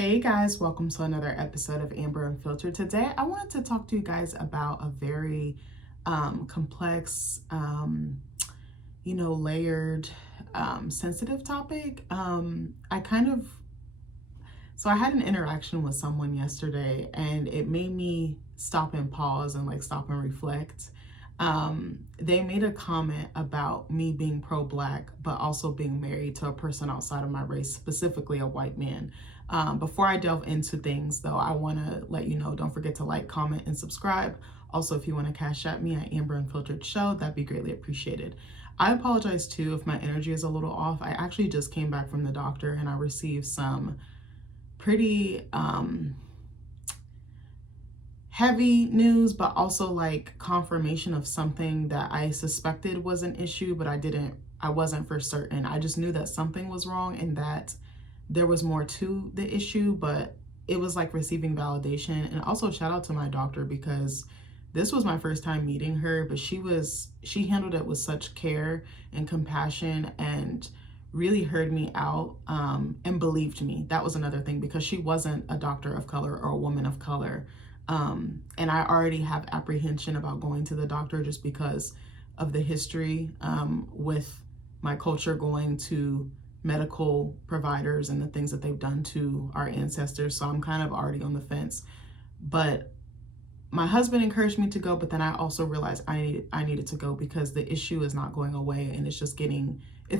Hey guys, welcome to another episode of Amber Unfiltered. Today I wanted to talk to you guys about a very complex, layered, sensitive topic. I had an interaction with someone yesterday and it made me stop and pause and stop and reflect. They made a comment about me being pro-Black, but also being married to a person outside of my race, specifically a white man. Before I delve into things, though, I want to let you know, don't forget to like, comment, and subscribe. Also, if you want to cash at me at Amber Unfiltered Show, that'd be greatly appreciated. I apologize too if my energy is a little off. I actually just came back from the doctor and I received some pretty heavy news, but also confirmation of something that I suspected was an issue, but I wasn't for certain. I just knew that something was wrong and that there was more to the issue, but it was like receiving validation. And also shout out to my doctor, because this was my first time meeting her, but she handled it with such care and compassion and really heard me out, and believed me. That was another thing, because she wasn't a doctor of color or a woman of color. And I already have apprehension about going to the doctor just because of the history with my culture going to medical providers and the things that they've done to our ancestors. So I'm kind of already on the fence. But my husband encouraged me to go, but then I also realized I needed to go because the issue is not going away and it's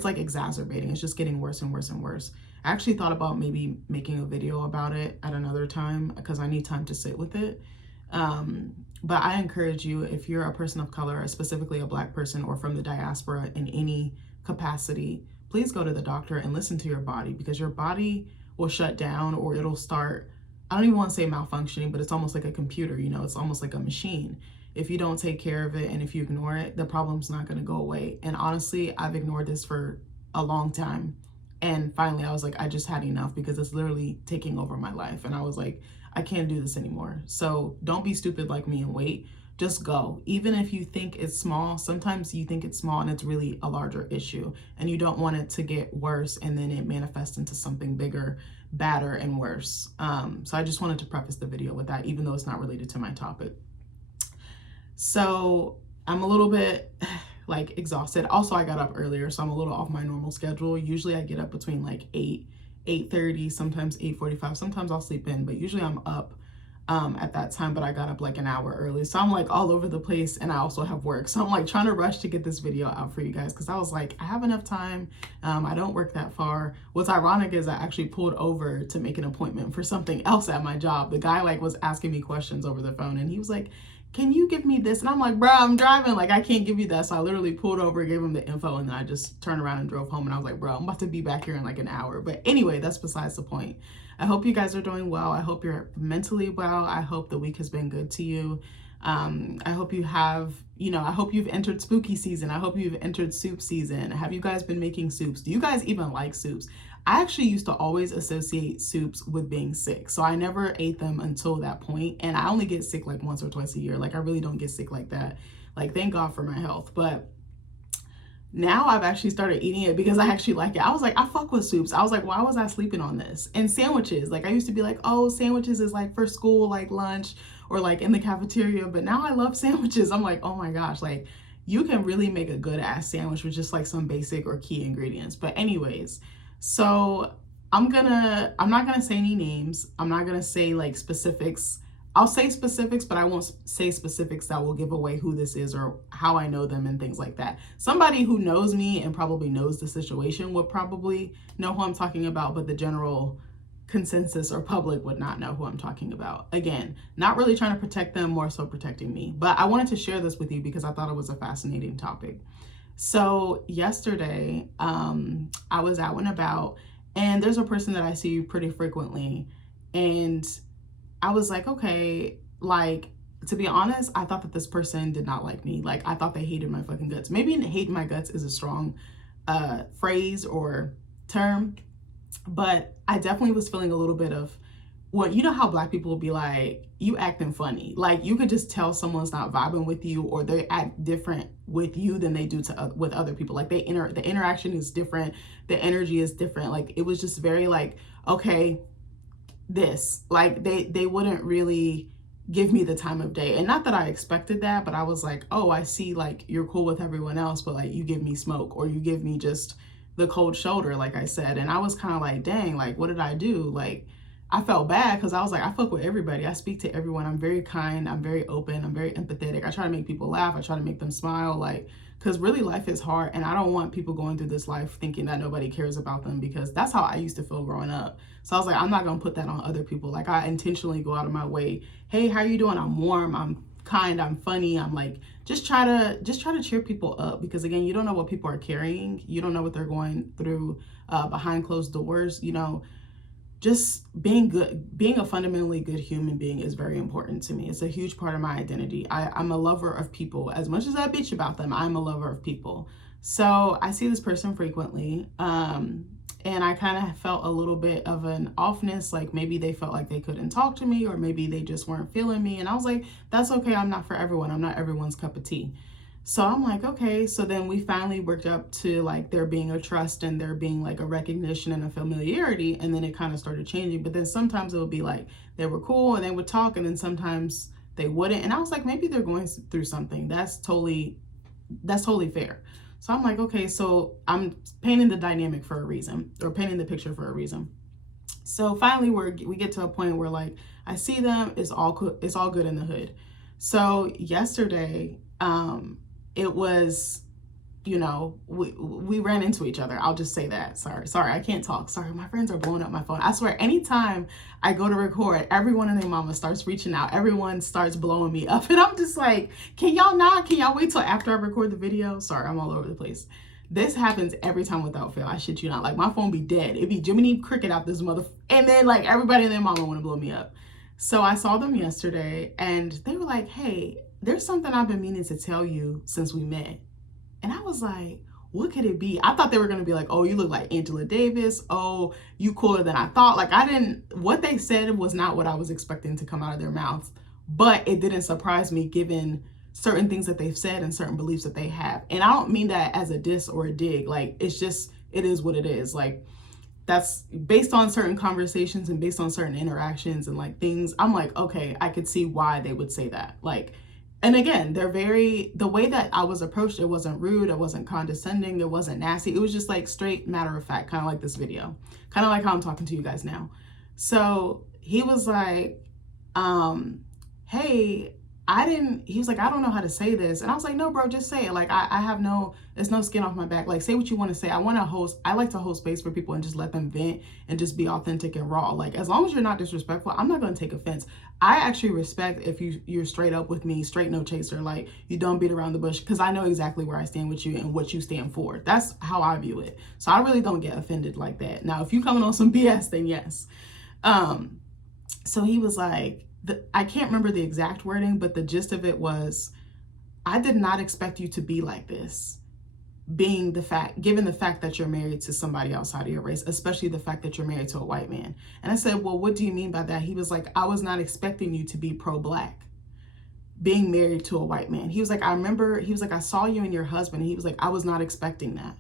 like exacerbating. It's just getting worse and worse and worse. I actually thought about maybe making a video about it at another time because I need time to sit with it. But I encourage you, if you're a person of color, specifically a Black person or from the diaspora in any capacity, please go to the doctor and listen to your body, because your body will shut down or it'll start, I don't even want to say malfunctioning, but it's almost like a computer, it's almost like a machine. If you don't take care of it and if you ignore it, the problem's not going to go away. And honestly, I've ignored this for a long time. And finally, I was like, I just had enough, because it's literally taking over my life. And I was like, I can't do this anymore. So don't be stupid like me and wait. Just go. Even if you think it's small, sometimes you think it's small and it's really a larger issue. And you don't want it to get worse and then it manifests into something bigger, badder, and worse. So I just wanted to preface the video with that, even though it's not related to my topic. So I'm a little bit exhausted. Also, I got up earlier, so I'm a little off my normal schedule. Usually I get up between 8:30, sometimes 8:45. Sometimes I'll sleep in, but usually I'm up at that time. But I got up an hour early, so I'm all over the place, and I also have work. So I'm trying to rush to get this video out for you guys, because I was I have enough time. I don't work that far. What's ironic is I actually pulled over to make an appointment for something else at my job. The guy was asking me questions over the phone, and he was like, can you give me this? And I'm like, bro, I'm driving. I can't give you that. So I literally pulled over, gave him the info, and then I just turned around and drove home. And I was like, bro, I'm about to be back here in an hour. But anyway, that's besides the point. I hope you guys are doing well. I hope you're mentally well. I hope the week has been good to you. I hope you have, I hope you've entered spooky season. I hope you've entered soup season. Have you guys been making soups? Do you guys even like soups? I actually used to always associate soups with being sick. So I never ate them until that point. And I only get sick once or twice a year. I really don't get sick like that. Thank God for my health. But now I've actually started eating it because I actually like it. I was like, I fuck with soups. I was like, why was I sleeping on this? And sandwiches. I used to be oh, sandwiches is for school, lunch, or in the cafeteria. But now I love sandwiches. I'm like, oh my gosh, you can really make a good ass sandwich with just some basic or key ingredients. But anyways, so I'm not gonna say any names. I'm not gonna say specifics. I'll say specifics, but I won't say specifics that will give away who this is or how I know them and things like that. Somebody who knows me and probably knows the situation would probably know who I'm talking about, but the general consensus or public would not know who I'm talking about. Again, not really trying to protect them, more so protecting me. But I wanted to share this with you because I thought it was a fascinating topic. So yesterday, I was out and about, and there's a person that I see pretty frequently, and I was like, okay, to be honest, I thought that this person did not like me. I thought they hated my fucking guts. Maybe hating my guts is a strong phrase or term, but I definitely was feeling a little bit of, well, you know how Black people will be you acting funny. You could just tell someone's not vibing with you, or they act different with you than they do with other people. The interaction is different. The energy is different. It was just very okay, this. Like they wouldn't really give me the time of day. And not that I expected that, but I was like, oh, I see like you're cool with everyone else, but like you give me smoke, or you give me just the cold shoulder, like I said. And I was kind of like, dang, like what did I do? Like I felt bad because I was like, I fuck with everybody. I speak to everyone. I'm very kind. I'm very open. I'm very empathetic. I try to make people laugh. I try to make them smile. Like, because really life is hard, and I don't want people going through this life thinking that nobody cares about them, because that's how I used to feel growing up. So I was like, I'm not going to put that on other people. Like I intentionally go out of my way. Hey, how you doing? I'm warm. I'm kind. I'm funny. I'm like, just try to cheer people up, because again, you don't know what people are carrying. You don't know what they're going through behind closed doors. You know, just being good, being a fundamentally good human being is very important to me. It's a huge part of my identity. I'm a lover of people. As much as I bitch about them, I'm a lover of people. So I see this person frequently. And I kind of felt a little bit of an offness, like maybe they felt like they couldn't talk to me, or maybe they just weren't feeling me. And I was like, that's okay. I'm not for everyone. I'm not everyone's cup of tea. So I'm like, okay. So then we finally worked up to like there being a trust and there being like a recognition and a familiarity. And then it kind of started changing. But then sometimes it would be like they were cool and they would talk, and then sometimes they wouldn't. And I was like, maybe they're going through something. That's totally fair. So I'm like, okay, so I'm painting the dynamic for a reason, or painting the picture for a reason. So finally we get to a point where like I see them, it's all good in the hood. So yesterday, it was, you know, we ran into each other. I'll just say that. Sorry, I can't talk. Sorry, my friends are blowing up my phone. I swear, anytime I go to record, everyone and their mama starts reaching out. Everyone starts blowing me up. And I'm just like, can y'all wait till after I record the video? Sorry, I'm all over the place. This happens every time without fail. I shit you not. Like my phone be dead. It'd be Jiminy Cricket out this mother. And then like everybody and their mama want to blow me up. So I saw them yesterday and they were like, hey, there's something I've been meaning to tell you since we met. And I was like, what could it be? I thought they were going to be like, oh, you look like Angela Davis. Oh, you cooler than I thought. Like what they said was not what I was expecting to come out of their mouths, but it didn't surprise me given certain things that they've said and certain beliefs that they have. And I don't mean that as a diss or a dig. Like, it's just, it is what it is. Like, that's based on certain conversations and based on certain interactions and like things. I'm like, okay, I could see why they would say that. Like, and again, the way that I was approached, it wasn't rude, it wasn't condescending, it wasn't nasty. It was just like straight matter of fact, kind of like this video, kind of like how I'm talking to you guys now. So he was like, hey, he was like, I don't know how to say this. And I was like, no, bro, just say it. Like, it's no skin off my back. Like, say what you want to say. I like to hold space for people and just let them vent and just be authentic and raw. Like, as long as you're not disrespectful, I'm not going to take offense. I actually respect if you're straight up with me, straight no chaser. Like, you don't beat around the bush, because I know exactly where I stand with you and what you stand for. That's how I view it. So I really don't get offended like that. Now, if you coming on some BS, then yes. So he was like, I can't remember the exact wording, but the gist of it was, I did not expect you to be like this, given the fact that you're married to somebody outside of your race, especially the fact that you're married to a white man. And I said, well, what do you mean by that? He was like, I was not expecting you to be pro-black, being married to a white man. He was like, I saw you and your husband. And he was like, I was not expecting that.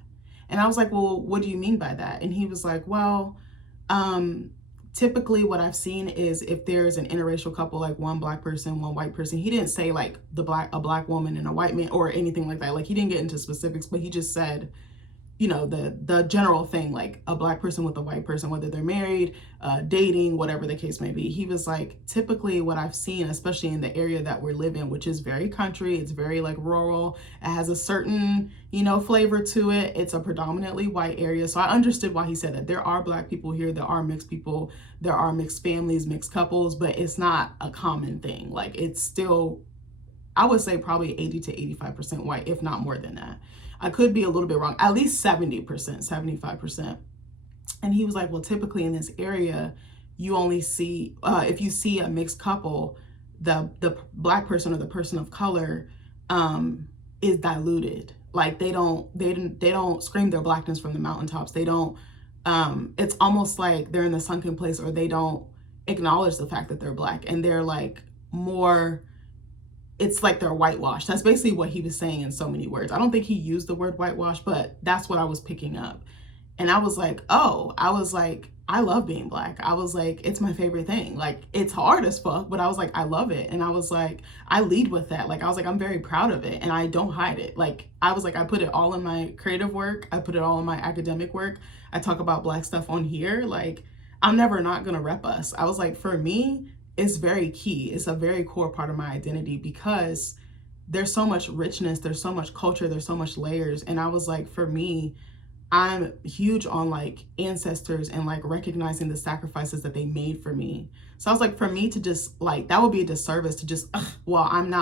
And I was like, well, what do you mean by that? And he was like, well, typically what I've seen is if there's an interracial couple, like one black person, one white person, he didn't say like a black woman and a white man or anything like that. Like, he didn't get into specifics, but he just said, you know, the general thing, like a black person with a white person, whether they're married, dating, whatever the case may be. He was like, typically what I've seen, especially in the area that we're living, which is very country, it's very like rural, it has a certain, you know, flavor to it. It's a predominantly white area. So I understood why he said that. There are black people here, there are mixed people, there are mixed families, mixed couples, but it's not a common thing. Like, it's still, I would say probably 80 to 85% white, if not more than that. I could be a little bit wrong, at least 70%, 75%. And he was like, well, typically in this area, you only see, if you see a mixed couple, the black person or the person of color is diluted. Like, they don't scream their blackness from the mountaintops. They don't, it's almost like they're in the sunken place, or they don't acknowledge the fact that they're black, and they're like more, it's like they're whitewashed. That's basically what he was saying in so many words. I don't think he used the word whitewash, but that's what I was picking up. And I was like, oh, I love being black. I was like, it's my favorite thing. Like, it's hard as fuck, but I was like, I love it. And I was like, I lead with that. Like, I was like, I'm very proud of it and I don't hide it. Like, I was like, I put it all in my creative work. I put it all in my academic work. I talk about black stuff on here. Like, I'm never not gonna rep us. I was like, for me, it's very key. It's a very core part of my identity because there's so much richness, there's so much culture, there's so much layers. And I was like, for me, I'm huge on like ancestors and like recognizing the sacrifices that they made for me. So I was like, for me to just like, that would be a disservice to just, well, I'm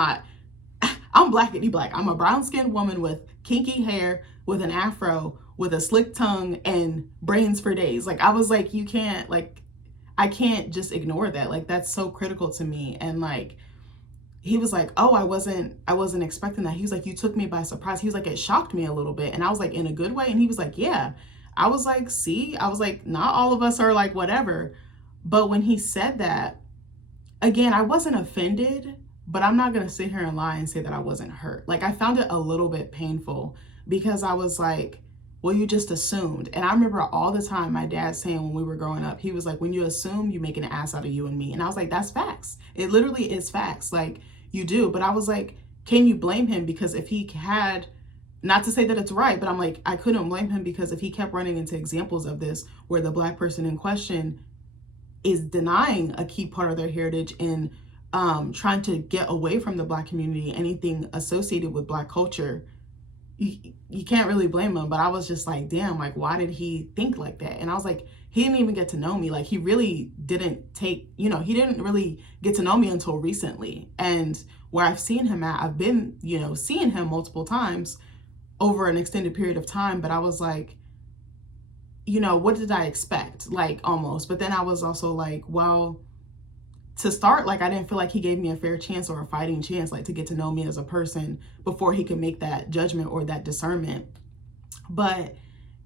blackity black. I'm a brown skinned woman with kinky hair, with an afro, with a slick tongue and brains for days. Like, I was like, you can't, like, I can't just ignore that. Like, that's so critical to me. And like, he was like, oh, I wasn't expecting that. He was like, you took me by surprise. He was like, it shocked me a little bit. And I was like, in a good way. And he was like, yeah. I was like, see, I was like, not all of us are like whatever. But when he said that, again, I wasn't offended, but I'm not going to sit here and lie and say that I wasn't hurt. Like, I found it a little bit painful because I was like, well, you just assumed. And I remember all the time my dad saying when we were growing up, he was like, when you assume, you make an ass out of you and me. And I was like, that's facts. It literally is facts. Like, you do. But I was like, can you blame him? Because if he had, not to say that it's right, but I'm like, I couldn't blame him because if he kept running into examples of this where the black person in question is denying a key part of their heritage and trying to get away from the black community, anything associated with black culture, you can't really blame him. But I was just like, damn, like, why did he think like that? And I was like, he didn't even get to know me. Like, he really didn't take, he didn't really get to know me until recently. And where I've seen him at, I've been, seeing him multiple times over an extended period of time. But I was like, what did I expect? Like, almost. But then I was also like, well, to start, like, I didn't feel like he gave me a fair chance or a fighting chance, like, to get to know me as a person before he could make that judgment or that discernment. But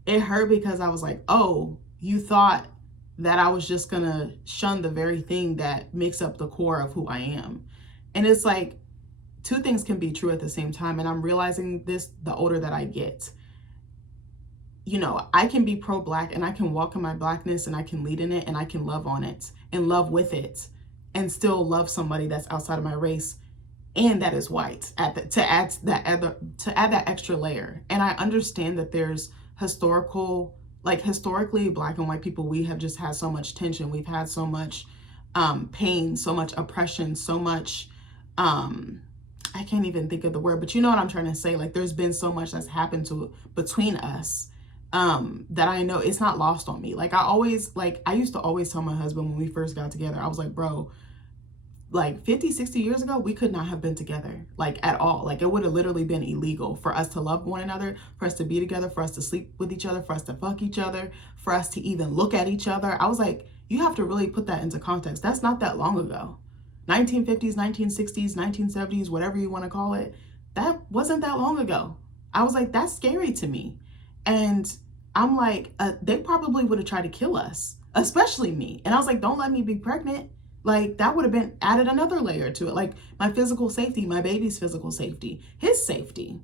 it hurt because I was like, oh, you thought that I was just gonna shun the very thing that makes up the core of who I am. And it's like, two things can be true at the same time. And I'm realizing this the older that I get. I can be pro-black and I can walk in my blackness and I can lead in it and I can love on it and love with it and still love somebody that's outside of my race and that is white to add that extra layer. And I understand that there's historically black and white people, we have just had so much tension. We've had so much pain, so much oppression, so much, I can't even think of the word, but you know what I'm trying to say? Like, there's been so much that's happened between us that I know it's not lost on me. Like, I used to always tell my husband when we first got together, I was like, bro, like 50, 60 years ago, we could not have been together, like, at all. Like, it would have literally been illegal for us to love one another, for us to be together, for us to sleep with each other, for us to fuck each other, for us to even look at each other. I was like, you have to really put that into context. That's not that long ago. 1950s, 1960s, 1970s, whatever you want to call it. That wasn't that long ago. I was like, that's scary to me. And I'm like, they probably would have tried to kill us, especially me. And I was like, don't let me be pregnant. Like, that would have been added another layer to it. Like, my physical safety, my baby's physical safety, his safety.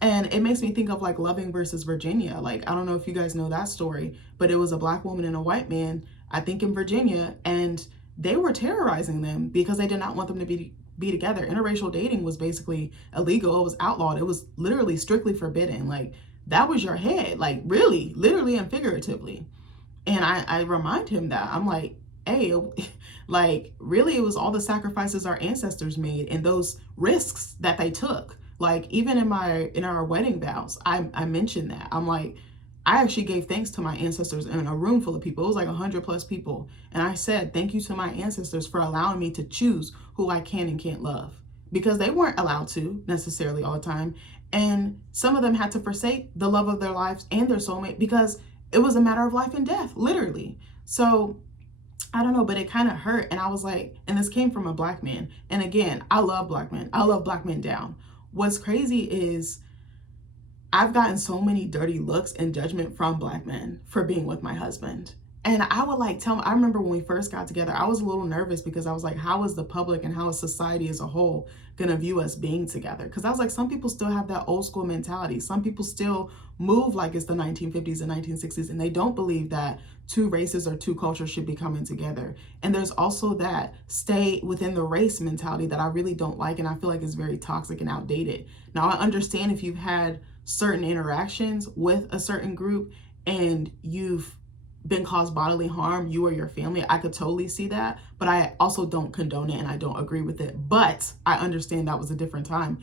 And it makes me think of like Loving versus Virginia. Like, I don't know if you guys know that story, but it was a black woman and a white man, I think in Virginia, and they were terrorizing them because they did not want them to be together. Interracial dating was basically illegal. It was outlawed. It was literally strictly forbidden. Like, that was your head, like, really, literally and figuratively. And I remind him that I'm like, hey, like, really, it was all the sacrifices our ancestors made and those risks that they took. Like, even in our wedding vows, I mentioned that. I'm like, I actually gave thanks to my ancestors in a room full of people. It was like 100+ people. And I said, thank you to my ancestors for allowing me to choose who I can and can't love, because they weren't allowed to necessarily all the time. And some of them had to forsake the love of their lives and their soulmate because it was a matter of life and death, literally. So I don't know, but it kind of hurt. And I was like, and this came from a black man. And again, I love black men. I love black men down. What's crazy is I've gotten so many dirty looks and judgment from black men for being with my husband. And I would like tell, I remember when we first got together, I was a little nervous because I was like, how is the public and how is society as a whole gonna view us being together? Because I was like, some people still have that old school mentality. Some people still move like it's the 1950s and 1960s, and they don't believe that two races or two cultures should be coming together. And there's also that stay within the race mentality that I really don't like, and I feel like it's very toxic and outdated. Now, I understand if you've had certain interactions with a certain group and you've been caused bodily harm, you or your family, I could totally see that, but I also don't condone it and I don't agree with it. But I understand that was a different time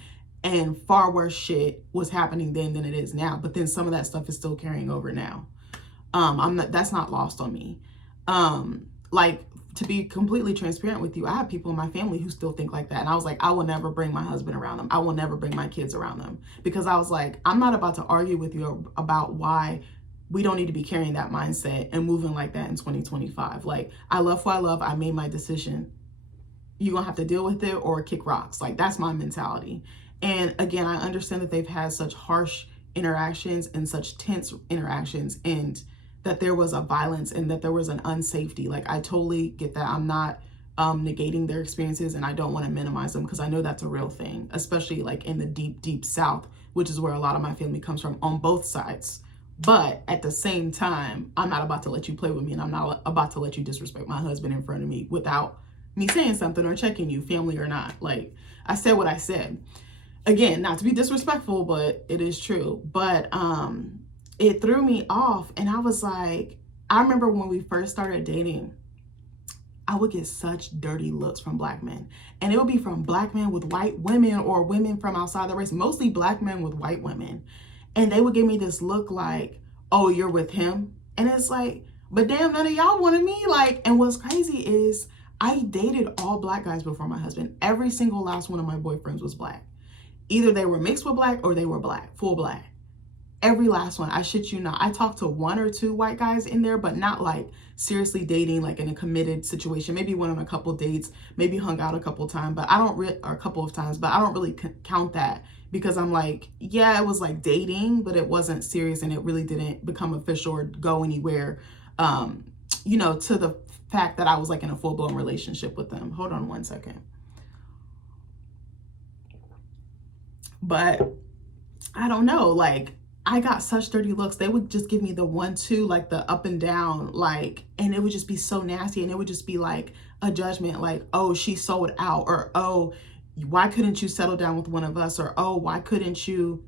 and far worse shit was happening then than it is now. But then some of that stuff is still carrying over now. That's not lost on me. Like, to be completely transparent with you, I have people in my family who still think like that. And I was like, I will never bring my husband around them. I will never bring my kids around them, because I was like, I'm not about to argue with you about why we don't need to be carrying that mindset and moving like that in 2025. Like, I love who I love. I made my decision. You're gonna have to deal with it or kick rocks. Like, that's my mentality. And again, I understand that they've had such harsh interactions and such tense interactions, and that there was a violence and that there was an unsafety. Like, I totally get that. I'm not negating their experiences, and I don't want to minimize them, because I know that's a real thing, especially like in the deep, deep South, which is where a lot of my family comes from on both sides. But at the same time, I'm not about to let you play with me, and I'm not about to let you disrespect my husband in front of me without me saying something or checking you, family or not. Like, I said what I said. Again, not to be disrespectful, but it is true. But it threw me off, and I was like, I remember when we first started dating, I would get such dirty looks from black men. And it would be from black men with white women, or women from outside the race, mostly black men with white women. And they would give me this look like, oh, you're with him? And it's like, but damn, none of y'all wanted me. Like, and what's crazy is I dated all black guys before my husband. Every single last one of my boyfriends was black. Either they were mixed with black or they were black, full black. Every last one, I shit you not. I talked to one or two white guys in there, but not like seriously dating, like in a committed situation. Maybe went on a couple dates, maybe hung out a couple times, but I don't or a couple of times, but I don't really count that, because I'm like, yeah, it was like dating, but it wasn't serious, and it really didn't become official or go anywhere, you know, to the fact that I was like in a full-blown relationship with them. Hold on one second. But I don't know, like, I got such dirty looks. They would just give me the 1-2, like the up and down, like, and it would just be so nasty. And it would just be like a judgment, like, oh, she sold out, or, oh, why couldn't you settle down with one of us? Or, oh, why couldn't you?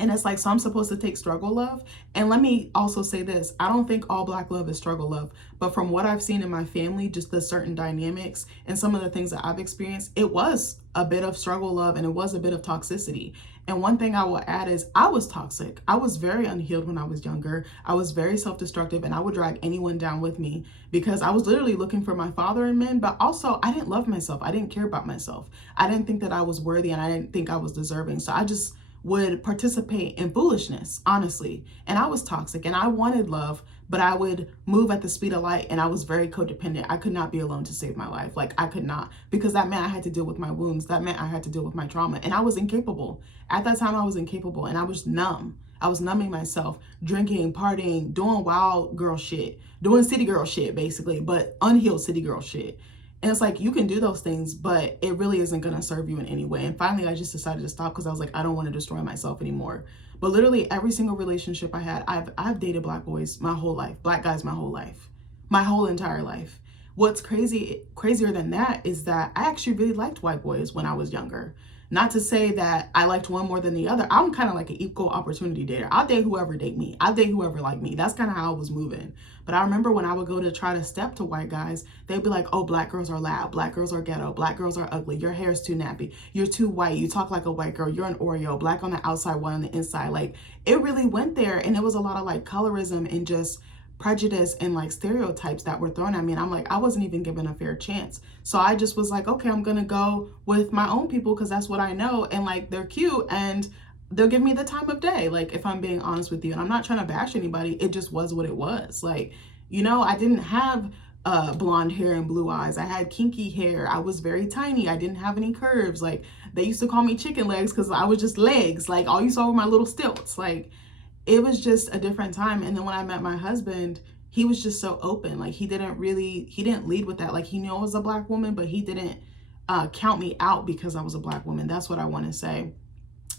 And it's like, so I'm supposed to take struggle love. And let me also say this, I don't think all black love is struggle love, but from what I've seen in my family, just the certain dynamics and some of the things that I've experienced, it was a bit of struggle love, and it was a bit of toxicity. And one thing I will add is I was toxic. I was very unhealed when I was younger. I was very self-destructive, and I would drag anyone down with me, because I was literally looking for my father in men, but also I didn't love myself. I didn't care about myself. I didn't think that I was worthy, and I didn't think I was deserving. So I just would participate in foolishness, honestly. And I was toxic, and I wanted love, but I would move at the speed of light, and I was very codependent. I could not be alone to save my life. Like, I could not, because that meant I had to deal with my wounds. That meant I had to deal with my trauma, and I was incapable. At that time, I was incapable, and I was numb. I was numbing myself, drinking, partying, doing wild girl shit, doing city girl shit, basically, but unhealed city girl shit. And it's like, you can do those things, but it really isn't going to serve you in any way. And finally, I just decided to stop, because I was like, I don't want to destroy myself anymore. But literally every single relationship I had, I've dated black boys my whole life, black guys my whole life, my whole entire life. What's crazier than that is that I actually really liked white boys when I was younger. Not to say that I liked one more than the other. I'm kind of like an equal opportunity dater. I'll date whoever date me. I'll date whoever like me. That's kind of how I was moving. But I remember when I would go to try to step to white guys, they'd be like, oh, black girls are loud. Black girls are ghetto. Black girls are ugly. Your hair's too nappy. You're too white. You talk like a white girl. You're an Oreo. Black on the outside, white on the inside. Like, it really went there. And it was a lot of like colorism and just prejudice and like stereotypes that were thrown at me. And I'm like, I wasn't even given a fair chance. So I just was like, okay, I'm gonna go with my own people, because that's what I know, and like, they're cute and they'll give me the time of day, like, if I'm being honest with you. And I'm not trying to bash anybody, it just was what it was. Like, you know, I didn't have blonde hair and blue eyes. I had kinky hair. I was very tiny. I didn't have any curves. Like, they used to call me chicken legs because I was just legs. Like, all you saw were my little stilts. Like, it was just a different time. And then when I met my husband, he was just so open. Like he didn't lead with that. Like he knew I was a Black woman, but he didn't count me out because I was a Black woman. That's what I want to say.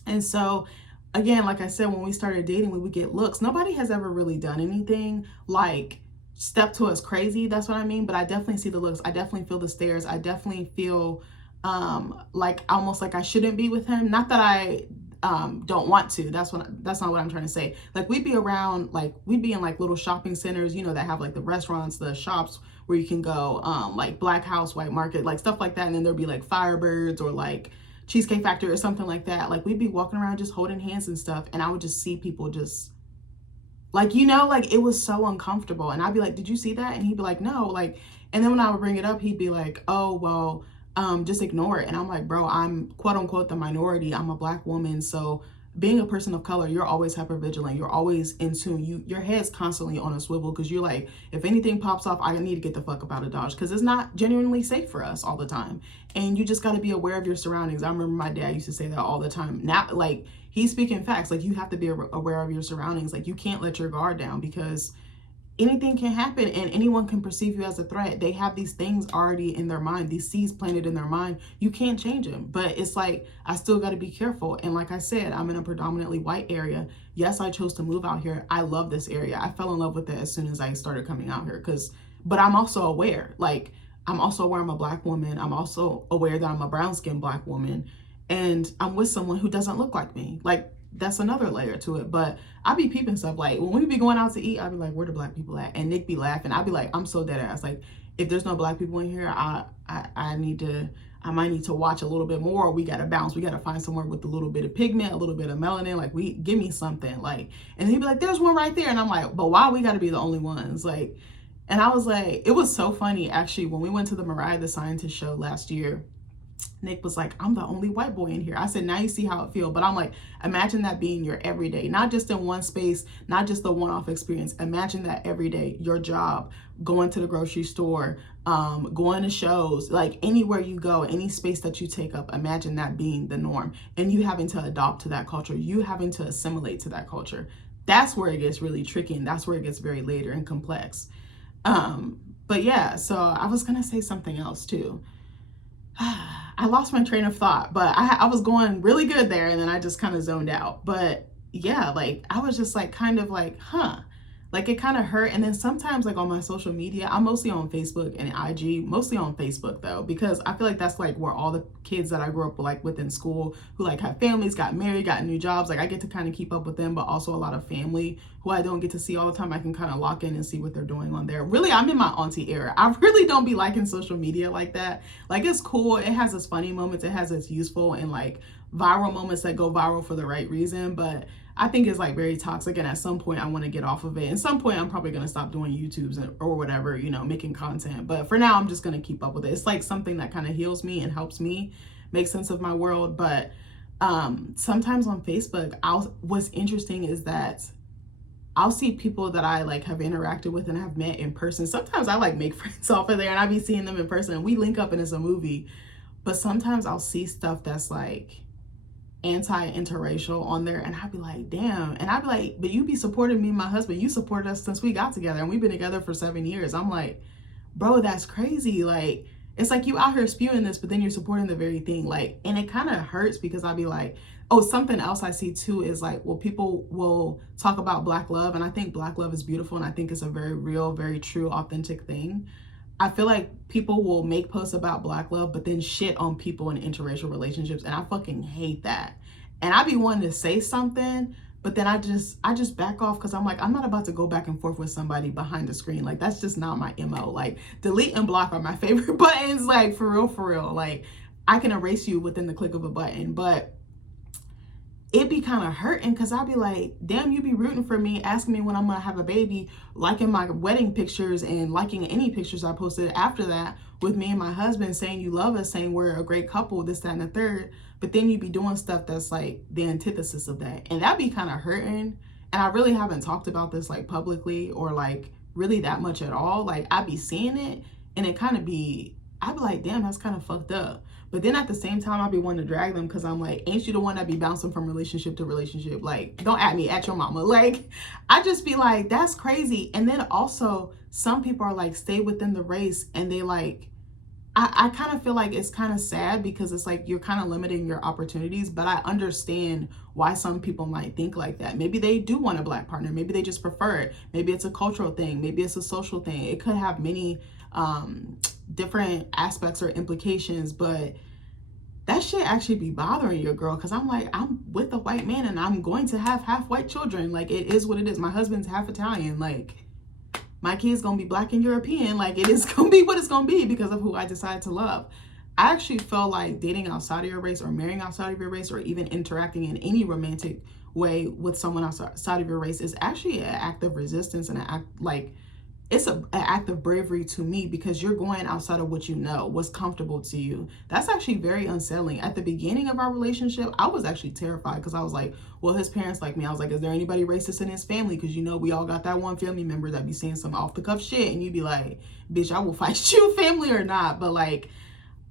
And so again, like I said, when we started dating, we would get looks. Nobody has ever really done anything like step to us crazy. That's what I mean. But I definitely see the looks. I definitely feel the stares. I definitely feel like almost like I shouldn't be with him. Not that I don't want to. That's not what I'm trying to say. Like we'd be around, like we'd be in like little shopping centers, you know, that have like the restaurants, the shops where you can go, like Black House, White Market, like stuff like that. And then there'd be like Firebirds or like Cheesecake Factory or something like that. Like we'd be walking around just holding hands and stuff, and I would just see people just like, you know, like it was so uncomfortable. And I'd be like, did you see that? And he'd be like, no. Like, and then when I would bring it up, he'd be like, oh, well, just ignore it. And I'm like, bro, I'm quote unquote the minority. I'm a Black woman. So being a person of color, you're always hyper vigilant. You're always in tune. Your head's constantly on a swivel because you're like, if anything pops off, I need to get the fuck up out of Dodge because it's not genuinely safe for us all the time. And you just got to be aware of your surroundings. I remember my dad used to say that all the time. Now, like he's speaking facts. Like you have to be aware of your surroundings. Like you can't let your guard down because anything can happen and anyone can perceive you as a threat. They have these things already in their mind, these seeds planted in their mind. You can't change them, but it's like, I still got to be careful. And like I said, I'm in a predominantly white area. Yes, I chose to move out here. I love this area. I fell in love with it as soon as I started coming out here but I'm also aware, like I'm also aware I'm a Black woman. I'm also aware that I'm a brown skinned Black woman and I'm with someone who doesn't look like me. Like that's another layer to it. But I be peeping stuff. Like when we be going out to eat, I'd be like, where the Black people at? And Nick be laughing. I'd be like, I'm so dead ass. Like if there's no Black people in here, I might need to watch a little bit more. Or we gotta bounce. We gotta find somewhere with a little bit of pigment, a little bit of melanin. Like give me something. Like, and he'd be like, there's one right there. And I'm like, but why we gotta be the only ones? Like, and I was like, it was so funny actually when we went to the Mariah the Scientist show last year. Nick was like, I'm the only white boy in here. I said, now you see how it feels. But I'm like, imagine that being your everyday, not just in one space, not just the one-off experience. Imagine that every day, your job, going to the grocery store, going to shows, like anywhere you go, any space that you take up, imagine that being the norm and you having to adopt to that culture, you having to assimilate to that culture. That's where it gets really tricky and that's where it gets very later and complex. But yeah, so I was going to say something else too. I lost my train of thought, but I was going really good there and then I just kind of zoned out. But yeah, like I was just like kind of like, like it kind of hurt. And then sometimes like on my social media, I'm mostly on Facebook and IG, mostly on Facebook though, because I feel like that's like where all the kids that I grew up with, like within school who like have families, got married, got new jobs. Like I get to kind of keep up with them, but also a lot of family who I don't get to see all the time. I can kind of lock in and see what they're doing on there. Really, I'm in my auntie era. I really don't be liking social media like that. Like it's cool. It has its funny moments. It has its useful and like viral moments that go viral for the right reason. But I think it's like very toxic. And at some point I want to get off of it. And some point I'm probably going to stop doing YouTubes or whatever, you know, making content. But for now, I'm just going to keep up with it. It's like something that kind of heals me and helps me make sense of my world. But sometimes on Facebook, what's interesting is that I'll see people that I like have interacted with and have met in person. Sometimes I like make friends off of there and I be seeing them in person and we link up and it's a movie. But sometimes I'll see stuff that's like anti-interracial on there and I'd be like, damn. And I'd be like, but you be supporting me and my husband. You supported us since we got together and we've been together for 7 years. I'm like, bro, that's crazy. Like, it's like you out here spewing this, but then you're supporting the very thing. Like, and it kind of hurts because I'd be like, oh, something else I see too is like, well, people will talk about Black love. And I think Black love is beautiful. And I think it's a very real, very true, authentic thing. I feel like people will make posts about Black love, but then shit on people in interracial relationships. And I fucking hate that. And I be wanting to say something, but then I just back off because I'm like, I'm not about to go back and forth with somebody behind the screen. Like, that's just not my MO. Like, delete and block are my favorite buttons. Like, for real. Like, I can erase you within the click of a button, but it'd be kind of hurting because I'd be like, damn, you be rooting for me, asking me when I'm gonna have a baby, liking my wedding pictures and liking any pictures I posted after that with me and my husband, saying you love us, saying we're a great couple, this, that, and the third. But then you be doing stuff that's like the antithesis of that. And that'd be kind of hurting. And I really haven't talked about this like publicly or like really that much at all. Like I'd be seeing it and it kind of be I'd be like, damn, that's kind of fucked up. But then at the same time, I'd be wanting to drag them because I'm like, ain't you the one that be bouncing from relationship to relationship? Like, don't at me, at your mama. Like, I just be like, that's crazy. And then also, some people are like, stay within the race, and they like, I kind of feel like it's kind of sad because it's like you're kind of limiting your opportunities, but I understand why some people might think like that. Maybe they do want a Black partner. Maybe they just prefer it. Maybe it's a cultural thing. Maybe it's a social thing. It could have many different aspects or implications, but that shit actually be bothering your girl, because I'm like, I'm with a white man and I'm going to have half white children. Like, it is what it is. My husband's half Italian. Like, my kid's gonna be Black and European. Like, it is gonna be what it's gonna be because of who I decide to love. I actually feel like dating outside of your race, or marrying outside of your race, or even interacting in any romantic way with someone outside of your race is actually an act of resistance, and an act, like, it's an act of bravery to me, because you're going outside of what you know, what's comfortable to you. That's actually very unsettling. At the beginning of our relationship, I was actually terrified because I was like, well, his parents like me. I was like, is there anybody racist in his family? Because, you know, we all got that one family member that be saying some off the cuff shit, and you'd be like, bitch, I will fight you, family or not. But like,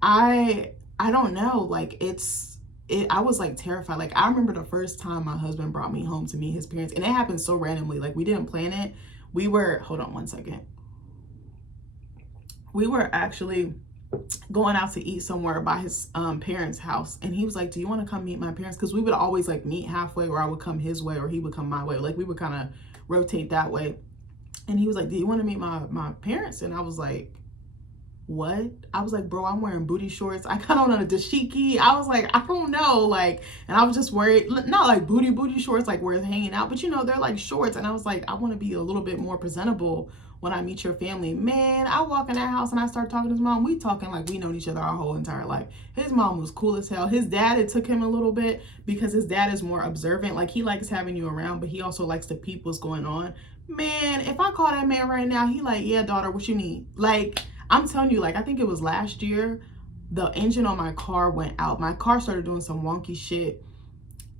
I don't know. Like, I was like terrified. Like, I remember the first time my husband brought me home to meet his parents, and it happened so randomly. Like, we didn't plan it. We were, hold on one second. We were actually going out to eat somewhere by his parents' house. And he was like, do you want to come meet my parents? Because we would always like meet halfway, or I would come his way or he would come my way. Like, we would kind of rotate that way. And he was like, do you want to meet my parents? And I was like, what? I was like, bro, I'm wearing booty shorts. I got on a dashiki. I was like, I don't know. Like, and I was just worried, not like booty shorts, like where it's hanging out, but you know, they're like shorts. And I was like, I want to be a little bit more presentable when I meet your family. Man, I walk in that house and I start talking to his mom. We talking like we known each other our whole entire life. His mom was cool as hell. His dad, it took him a little bit because his dad is more observant. Like, he likes having you around, but he also likes to peep what's going on. Man, if I call that man right now, he like, yeah, daughter, what you need? Like, I'm telling you, like, I think it was last year, the engine on my car went out. My car started doing some wonky shit.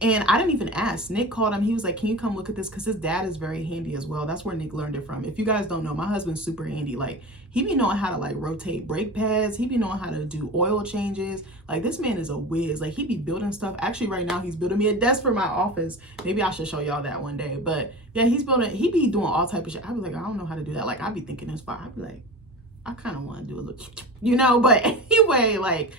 And I didn't even ask. Nick called him. He was like, can you come look at this? Because his dad is very handy as well. That's where Nick learned it from. If you guys don't know, my husband's super handy. Like, he be knowing how to, like, rotate brake pads. He be knowing how to do oil changes. Like, this man is a whiz. Like, he be building stuff. Actually, right now, he's building me a desk for my office. Maybe I should show y'all that one day. But, yeah, he be doing all type of shit. I was like, I don't know how to do that. Like, I be thinking this far. I be like, I kind of want to do a little, you know, but anyway, like,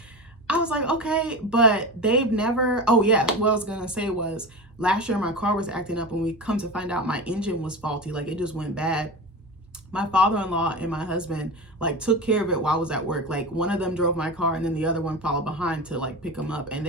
I was like, okay, but they've never, oh yeah, what I was going to say was, last year my car was acting up, and we come to find out my engine was faulty. Like, it just went bad. My father-in-law and my husband, like, took care of it while I was at work. Like, one of them drove my car, and then the other one followed behind to, like, pick him up. And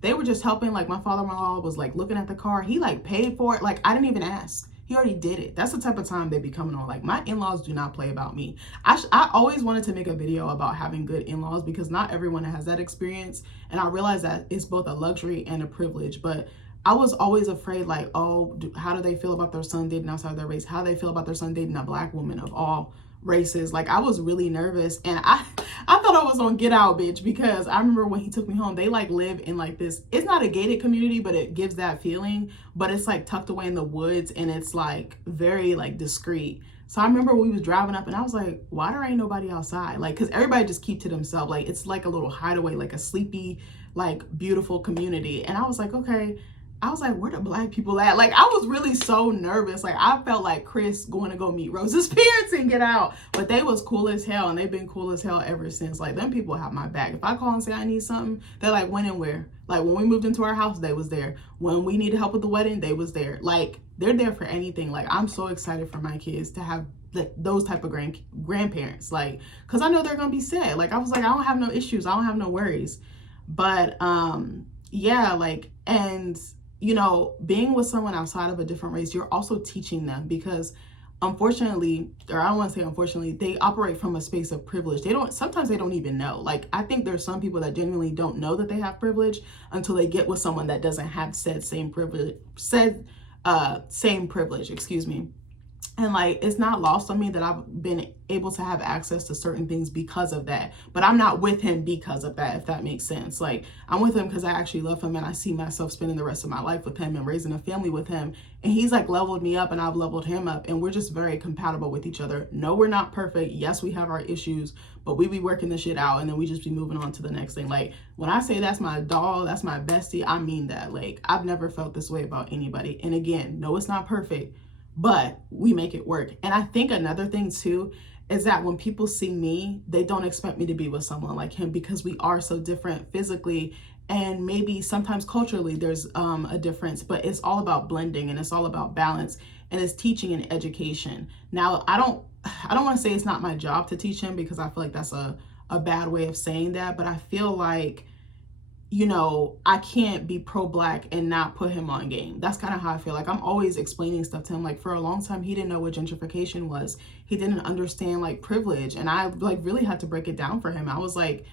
they were just helping. Like, my father-in-law was, like, looking at the car. He, like, paid for it. Like, I didn't even ask. He already did it. That's the type of time they be coming on. Like, my in-laws do not play about me. I always wanted to make a video about having good in-laws, because not everyone has that experience. And I realized that it's both a luxury and a privilege. But I was always afraid, like, oh, how do they feel about their son dating outside their race? How do they feel about their son dating a Black woman of all races? Like, I was really nervous, and I thought I was on Get Out, bitch, because I remember when he took me home, they like live in like this, it's not a gated community, but it gives that feeling, but it's like tucked away in the woods, and it's like very like discreet. So I remember we was driving up, and I was like, why there ain't nobody outside? Like, because everybody just keep to themselves. Like, it's like a little hideaway, like a sleepy, like beautiful community. And I was like, okay. I was like, where the Black people at? Like, I was really so nervous. Like, I felt like Chris going to go meet Rose's parents and Get Out. But they was cool as hell, and they've been cool as hell ever since. Like, them people have my back. If I call and say I need something, they're like, when and where? Like, when we moved into our house, they was there. When we needed help with the wedding, they was there. Like, they're there for anything. Like, I'm so excited for my kids to have those type of grandparents. Like, because I know they're going to be sad. Like, I was like, I don't have no issues. I don't have no worries. But, yeah, like, and you know, being with someone outside of a different race, you're also teaching them, because unfortunately, or I don't want to say unfortunately, they operate from a space of privilege. Sometimes they don't even know. Like, I think there's some people that genuinely don't know that they have privilege until they get with someone that doesn't have same privilege, excuse me. And like, it's not lost on me that I've been able to have access to certain things because of that. But I'm not with him because of that, if that makes sense. Like, I'm with him because I actually love him and I see myself spending the rest of my life with him and raising a family with him. And he's like leveled me up and I've leveled him up. And we're just very compatible with each other. No, we're not perfect. Yes, we have our issues, but we be working the shit out and then we just be moving on to the next thing. Like, when I say that's my doll, that's my bestie, I mean that. Like, I've never felt this way about anybody. And again, no, it's not perfect, but we make it work. And I think another thing too is that when people see me, they don't expect me to be with someone like him because we are so different physically, and maybe sometimes culturally there's a difference, but it's all about blending and it's all about balance and it's teaching and education. Now, I don't want to say it's not my job to teach him because I feel like that's a bad way of saying that, but I feel like, you know, I can't be pro-black and not put him on game. That's kind of how I feel. Like, I'm always explaining stuff to him. Like, for a long time, he didn't know what gentrification was. He didn't understand like privilege. And I like really had to break it down for him. I was like,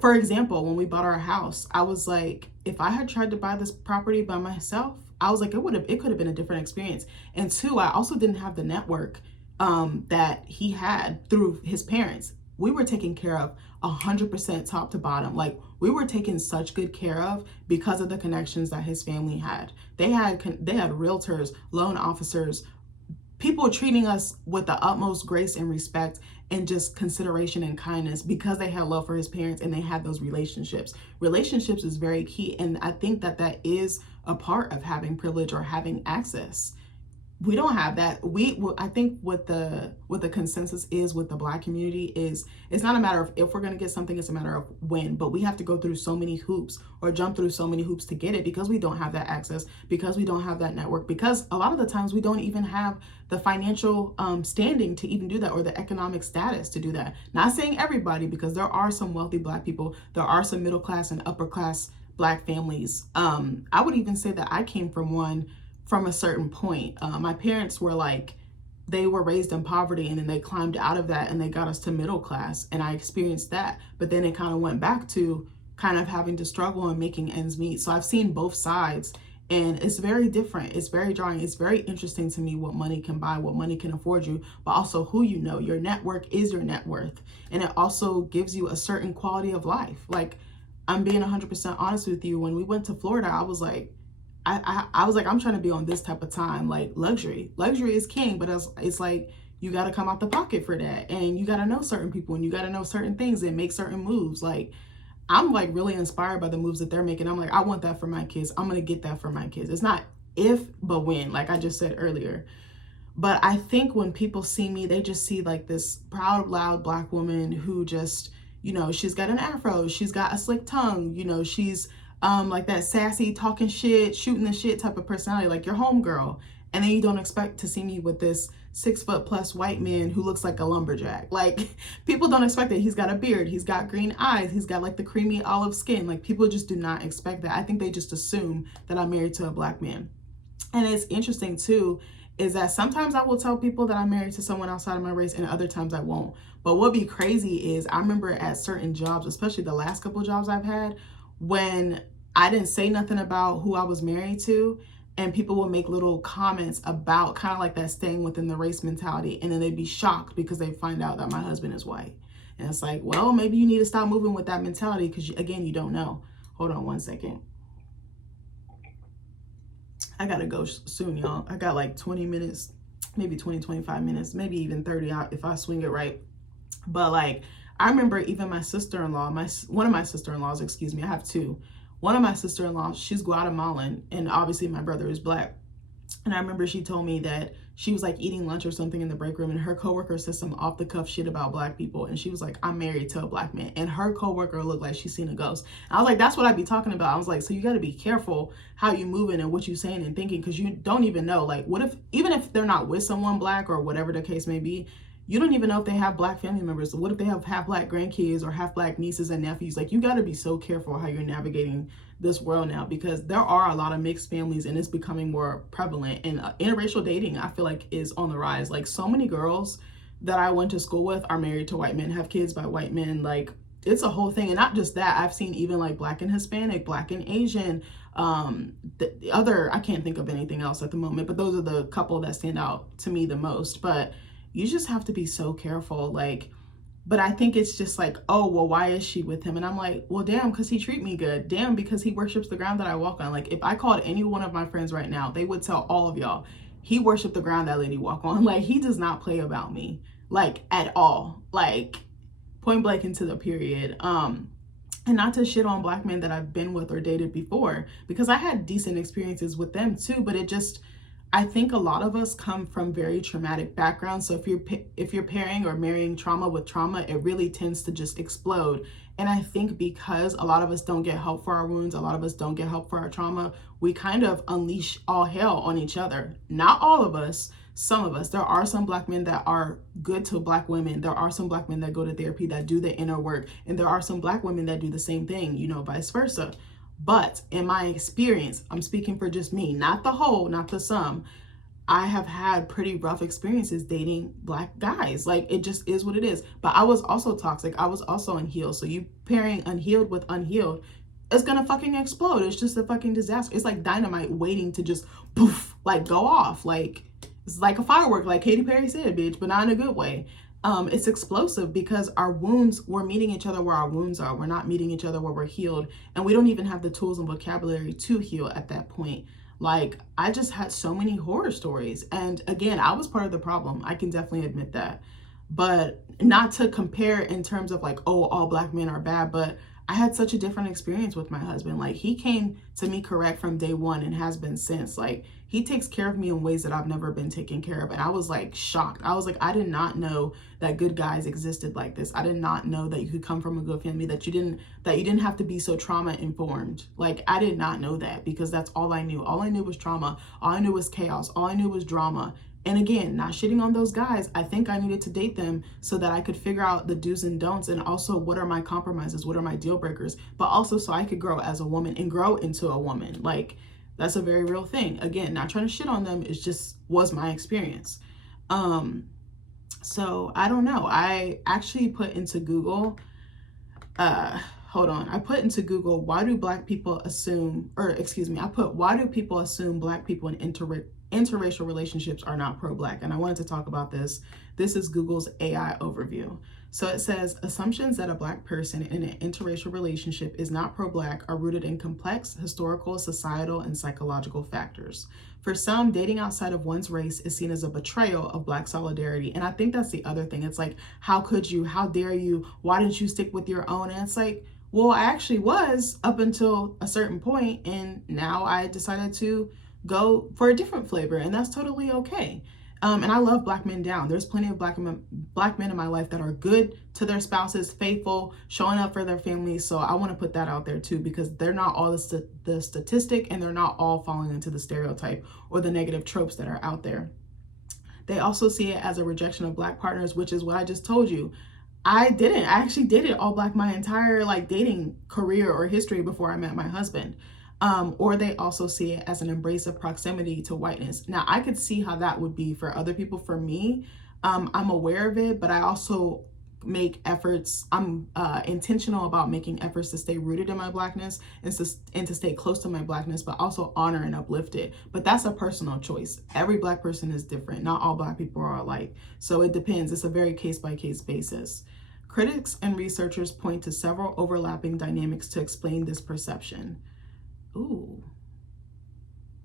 for example, when we bought our house, I was like, if I had tried to buy this property by myself, I was like, it could have been a different experience. And two, I also didn't have the network that he had through his parents. We were taken care of 100% top to bottom. Like, we were taken such good care of because of the connections that his family had. They had realtors, loan officers, people treating us with the utmost grace and respect and just consideration and kindness because they had love for his parents and they had those relationships. Relationships is very key. And I think that that is a part of having privilege or having access. We don't have that. I think what the consensus is with the Black community is, it's not a matter of if we're going to get something, it's a matter of when. But we have to go through so many hoops or jump through so many hoops to get it because we don't have that access, because we don't have that network, because a lot of the times we don't even have the financial standing to even do that, or the economic status to do that. Not saying everybody, because there are some wealthy Black people, there are some middle class and upper class Black families. I would even say that I came from a certain point. My parents were like, they were raised in poverty and then they climbed out of that and they got us to middle class, and I experienced that. But then it kind of went back to kind of having to struggle and making ends meet. So I've seen both sides, and it's very different. It's very drawing. It's very interesting to me what money can buy, what money can afford you, but also who you know. Your network is your net worth, and it also gives you a certain quality of life. Like, I'm being 100% honest with you. When we went to Florida, I was like, I was like, I'm trying to be on this type of time, like luxury. Luxury is king, but it's like, you got to come out the pocket for that. And you got to know certain people and you got to know certain things and make certain moves. Like, I'm like really inspired by the moves that they're making. I'm like, I want that for my kids. I'm going to get that for my kids. It's not if, but when, like I just said earlier. But I think when people see me, they just see like this proud, loud Black woman who just, you know, she's got an afro, she's got a slick tongue, you know, she's like that sassy, talking shit, shooting the shit type of personality, like your homegirl. And then you don't expect to see me with this 6'+ white man who looks like a lumberjack. Like, people don't expect it. He's got a beard, he's got green eyes, he's got like the creamy olive skin. Like, people just do not expect that. I think they just assume that I'm married to a Black man. And it's interesting too, is that sometimes I will tell people that I'm married to someone outside of my race and other times I won't. But what be crazy is, I remember at certain jobs, especially the last couple jobs I've had, when I didn't say nothing about who I was married to, and people will make little comments about kind of like that staying within the race mentality, and then they'd be shocked because they find out that my husband is white. And it's like, well, maybe you need to stop moving with that mentality because, again, you don't know. Hold on one second. I gotta go soon, y'all. I got like 20 minutes, maybe 20, 25 minutes, maybe even 30 out if I swing it right. But like, I remember even my sister-in-law, one of my sister-in-laws, excuse me, I have two. One of my sister-in-laws, she's Guatemalan, and obviously my brother is Black. And I remember she told me that she was like eating lunch or something in the break room, and her coworker said some off the cuff shit about Black people. And she was like, I'm married to a Black man. And her coworker looked like she's seen a ghost. And I was like, that's what I be talking about. I was like, so you got to be careful how you moving and what you saying and thinking, because you don't even know, like, what if, even if they're not with someone Black or whatever the case may be, you don't even know if they have Black family members. What if they have half Black grandkids or half Black nieces and nephews? Like, you got to be so careful how you're navigating this world now, because there are a lot of mixed families and it's becoming more prevalent. And interracial dating, I feel like, is on the rise. Like, so many girls that I went to school with are married to white men, have kids by white men. Like, it's a whole thing. And not just that, I've seen even like Black and Hispanic, Black and Asian, the other, I can't think of anything else at the moment, but those are the couple that stand out to me the most. But you just have to be so careful. Like, but I think it's just like, oh, well, why is she with him? And I'm like, well, damn, because he treat me good. Damn, because he worships the ground that I walk on. Like, if I called any one of my friends right now, they would tell all of y'all, he worshiped the ground that lady walk on. Like, he does not play about me, like, at all. Like, point blank into the period. And not to shit on Black men that I've been with or dated before, because I had decent experiences with them too, but it just, I think a lot of us come from very traumatic backgrounds. So if you're pairing or marrying trauma with trauma, it really tends to just explode. And I think because a lot of us don't get help for our wounds, a lot of us don't get help for our trauma, we kind of unleash all hell on each other. Not all of us, some of us. There are some Black men that are good to Black women. There are some Black men that go to therapy, that do the inner work. And there are some Black women that do the same thing, you know, vice versa. But in my experience, I'm speaking for just me, not the whole, not the sum. I have had pretty rough experiences dating Black guys. Like, it just is what it is. But I was also toxic. I was also unhealed. So you pairing unhealed with unhealed, it's gonna fucking explode. It's just a fucking disaster. It's like dynamite waiting to just poof, like go off. Like, it's like a firework, like Katy Perry said, bitch, but not in a good way. It's explosive because our wounds, we're meeting each other where our wounds are. We're not meeting each other where we're healed. And we don't even have the tools and vocabulary to heal at that point. Like, I just had so many horror stories. And again, I was part of the problem. I can definitely admit that. But not to compare in terms of like, oh, all Black men are bad, but I had such a different experience with my husband. Like, he came to me correct from day one and has been since. Like, he takes care of me in ways that I've never been taken care of. And I was like shocked. I was like, I did not know that good guys existed like this. I did not know that you could come from a good family, that you didn't have to be so trauma informed. Like, I did not know that, because that's all I knew. All I knew was trauma. All I knew was chaos. All I knew was drama. And again, not shitting on those guys. I think I needed to date them so that I could figure out the do's and don'ts, and also what are my compromises, what are my deal breakers, but also so I could grow as a woman and grow into a woman. Like, that's a very real thing. Again, not trying to shit on them. It just was my experience. So I don't know. I actually put into Google, hold on. I put into Google, why do Black people assume, or excuse me, I put, why do people assume Black people in interracial relationships are not pro-Black? And I wanted to talk about this. This is Google's AI overview. So it says, assumptions that a Black person in an interracial relationship is not pro-Black are rooted in complex historical, societal, and psychological factors. For some, dating outside of one's race is seen as a betrayal of Black solidarity. And I think that's the other thing. It's like, how could you? How dare you? Why didn't you stick with your own? And it's like, well, I actually was up until a certain point, and now I decided to go for a different flavor, and that's totally okay. And I love Black men down. There's plenty of Black men in my life that are good to their spouses, faithful, showing up for their families. So I want to put that out there too, because they're not all the statistic, and they're not all falling into the stereotype or the negative tropes that are out there. They also see it as a rejection of Black partners, which is what I just told you. I actually dated all Black my entire like dating career or history before I met my husband. Or they also see it as an embrace of proximity to whiteness. Now, I could see how that would be for other people. For me, I'm aware of it, but I also make efforts. I'm intentional about making efforts to stay rooted in my Blackness and to stay close to my Blackness, but also honor and uplift it. But that's a personal choice. Every Black person is different. Not all Black people are alike. So it depends. It's a very case-by-case basis. Critics and researchers point to several overlapping dynamics to explain this perception. Ooh,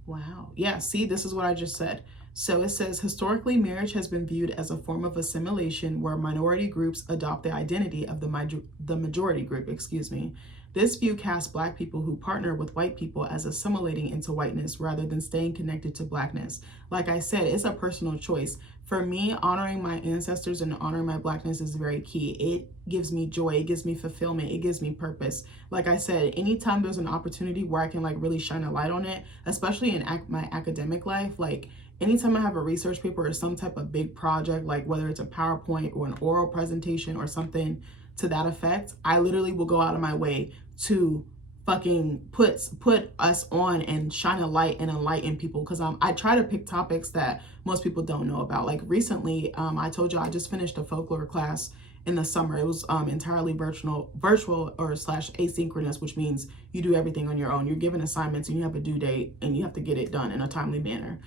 wow. Yeah, see, this is what I just said. So it says, historically, marriage has been viewed as a form of assimilation where minority groups adopt the identity of the majority group, excuse me. This view casts Black people who partner with white people as assimilating into whiteness rather than staying connected to Blackness. Like I said, it's a personal choice. For me, honoring my ancestors and honoring my Blackness is very key. It gives me joy. It gives me fulfillment. It gives me purpose. Like I said, anytime there's an opportunity where I can like really shine a light on it, especially in my academic life, like anytime I have a research paper or some type of big project, like whether it's a PowerPoint or an oral presentation or something to that effect, I literally will go out of my way to fucking put us on and shine a light and enlighten people, because I try to pick topics that most people don't know about. Like recently, I told you I just finished a folklore class, in the summer. It was entirely virtual or slash asynchronous, which means you do everything on your own. You're given assignments and you have a due date and you have to get it done in a timely manner.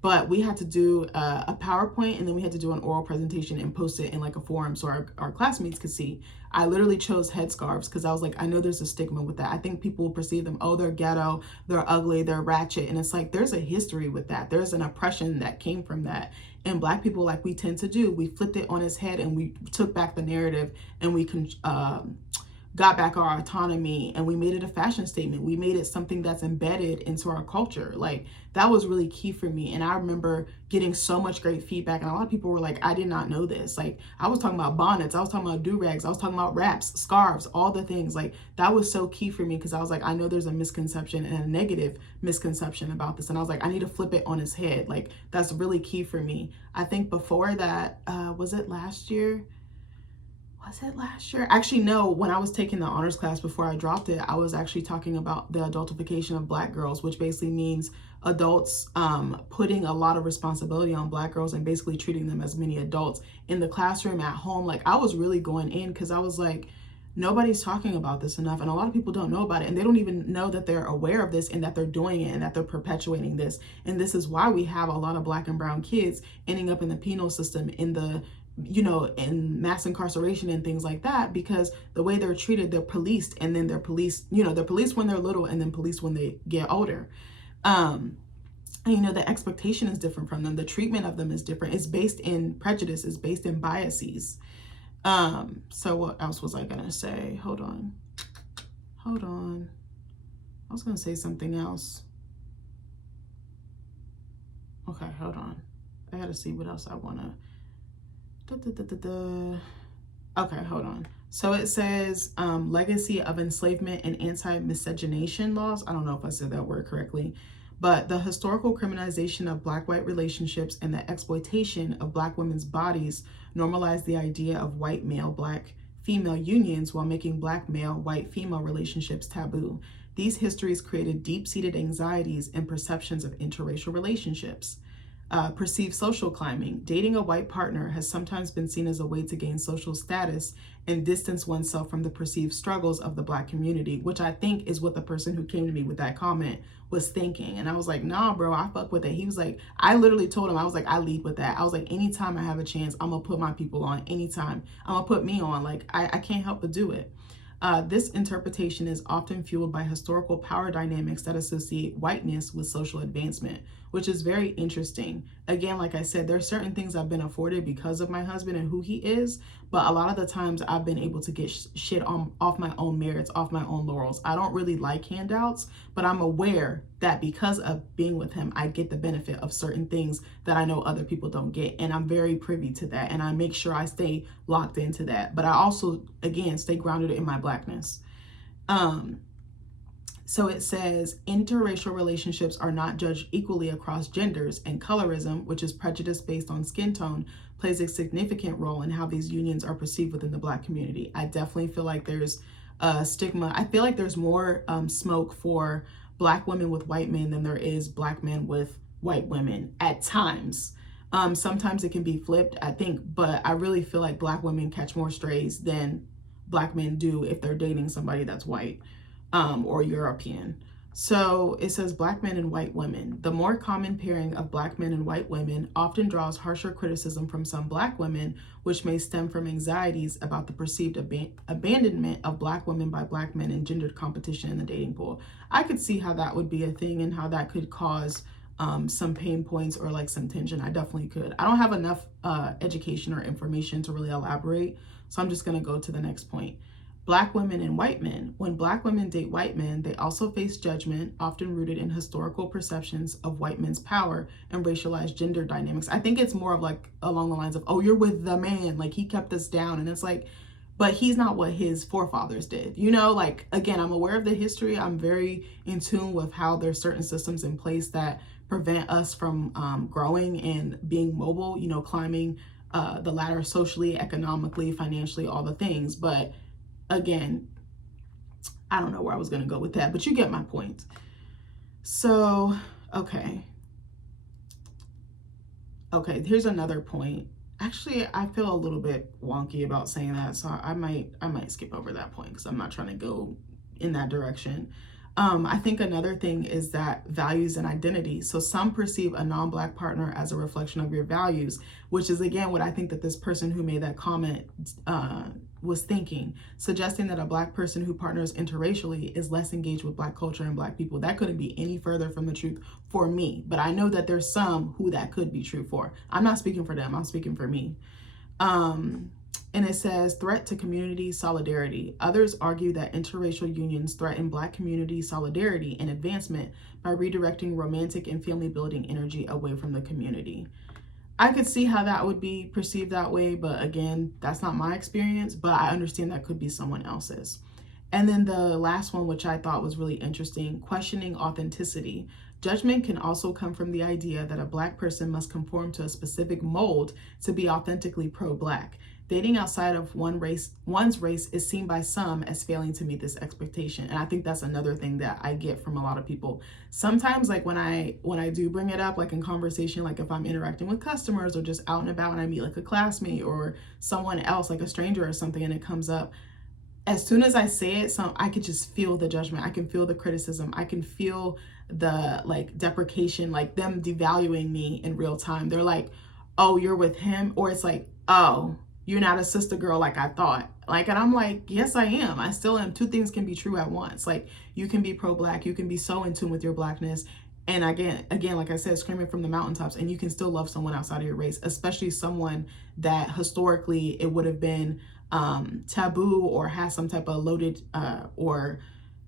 But we had to do a PowerPoint, and then we had to do an oral presentation and post it in like a forum so our classmates could see. I literally chose headscarves because I was like, I know there's a stigma with that. I think people will perceive them, oh, they're ghetto, they're ugly, they're ratchet. And it's like, there's a history with that. There's an oppression that came from that. And Black people, like we tend to do, we flipped it on its head and we took back the narrative and we got back our autonomy, and we made it a fashion statement. We made it something that's embedded into our culture. Like, that was really key for me. And I remember getting so much great feedback, and a lot of people were like, I did not know this. Like, I was talking about bonnets, I was talking about do-rags, I was talking about wraps, scarves, all the things. Like, that was so key for me because I was like, I know there's a misconception and a negative misconception about this. And I was like, I need to flip it on its head. Like, that's really key for me. I think before that, was it last year? Actually, no, when I was taking the honors class before I dropped it, I was actually talking about the adultification of Black girls, which basically means adults putting a lot of responsibility on Black girls and basically treating them as mini adults in the classroom, at home. Like, I was really going in because I was like, nobody's talking about this enough, and a lot of people don't know about it, and they don't even know that they're aware of this and that they're doing it and that they're perpetuating this. And this is why we have a lot of Black and brown kids ending up in the penal system, in the in mass incarceration and things like that, because the way they're treated, they're policed, and then they're policed, they're policed when they're little and then policed when they get older. And the expectation is different from them. The treatment of them is different. It's based in prejudice, it's based in biases. So what else was I gonna say? Hold on. I was gonna say something else. Okay, hold on. I gotta see what else I wanna. Okay, hold on. So it says legacy of enslavement and anti-miscegenation laws. I don't know if I said that word correctly, but the historical criminalization of Black-white relationships and the exploitation of Black women's bodies normalized the idea of white male, Black female unions while making Black male, white female relationships taboo. These histories created deep-seated anxieties and perceptions of interracial relationships. Perceived social climbing. Dating a white partner has sometimes been seen as a way to gain social status and distance oneself from the perceived struggles of the Black community, which I think is what the person who came to me with that comment was thinking. And I was like, nah, bro, I fuck with it. He was like, I literally told him, I was like, I lead with that. I was like, anytime I have a chance, I'm gonna put my people on. Anytime I'm gonna put me on. Like, I can't help but do it. This interpretation is often fueled by historical power dynamics that associate whiteness with social advancement, which is very interesting. Again, like I said, there are certain things I've been afforded because of my husband and who he is, but a lot of the times I've been able to get shit off my own merits, off my own laurels. I don't really like handouts, but I'm aware that because of being with him, I get the benefit of certain things that I know other people don't get. And I'm very privy to that. And I make sure I stay locked into that. But I also, again, stay grounded in my Blackness. So it says interracial relationships are not judged equally across genders, and colorism, which is prejudice based on skin tone, plays a significant role in how these unions are perceived within the Black community. I definitely feel like there's a stigma. I feel like there's more smoke for Black women with white men than there is Black men with white women at times. Sometimes it can be flipped, I think, but I really feel like Black women catch more strays than Black men do if they're dating somebody that's white. Or European. So it says Black men and white women. The more common pairing of Black men and white women often draws harsher criticism from some Black women, which may stem from anxieties about the perceived abandonment of Black women by Black men and gendered competition in the dating pool. I could see how that would be a thing and how that could cause some pain points or like some tension. I definitely could. I don't have enough education or information to really elaborate, so I'm just going to go to the next point. Black women and white men. When Black women date white men, they also face judgment, often rooted in historical perceptions of white men's power and racialized gender dynamics. I think it's more of like along the lines of, oh, you're with the man, like he kept us down. And it's like, but he's not what his forefathers did. Like, again, I'm aware of the history. I'm very in tune with how there's certain systems in place that prevent us from growing and being mobile, climbing the ladder socially, economically, financially, all the things. But again, I don't know where I was going to go with that, but you get my point. So, okay, here's another point. Actually, I feel a little bit wonky about saying that, so I might skip over that point because I'm not trying to go in that direction. I think another thing is that values and identity. So some perceive a non-Black partner as a reflection of your values, which is again what I think that this person who made that comment was thinking, suggesting that a Black person who partners interracially is less engaged with Black culture and Black people. That couldn't be any further from the truth for me, but I know that there's some who that could be true for. I'm not speaking for them, I'm speaking for me. And it says, threat to community solidarity. Others argue that interracial unions threaten Black community solidarity and advancement by redirecting romantic and family building energy away from the community. I could see how that would be perceived that way, but again, that's not my experience, but I understand that could be someone else's. And then the last one, which I thought was really interesting, questioning authenticity. Judgment can also come from the idea that a Black person must conform to a specific mold to be authentically pro-Black. Dating outside of one's race is seen by some as failing to meet this expectation. And I think that's another thing that I get from a lot of people. Sometimes, like when I do bring it up, like in conversation, like if I'm interacting with customers or just out and about and I meet like a classmate or someone else, like a stranger or something, and it comes up, as soon as I say it, I could just feel the judgment. I can feel the criticism. I can feel the like deprecation, like them devaluing me in real time. They're like, oh, you're with him? Or it's like, oh, you're not a sister girl like I thought. Like, and I'm like, yes, I am. I still am. Two things can be true at once. Like, you can be pro-Black. You can be so in tune with your Blackness. And again, like I said, screaming from the mountaintops, and you can still love someone outside of your race, especially someone that historically it would have been taboo or has some type of loaded or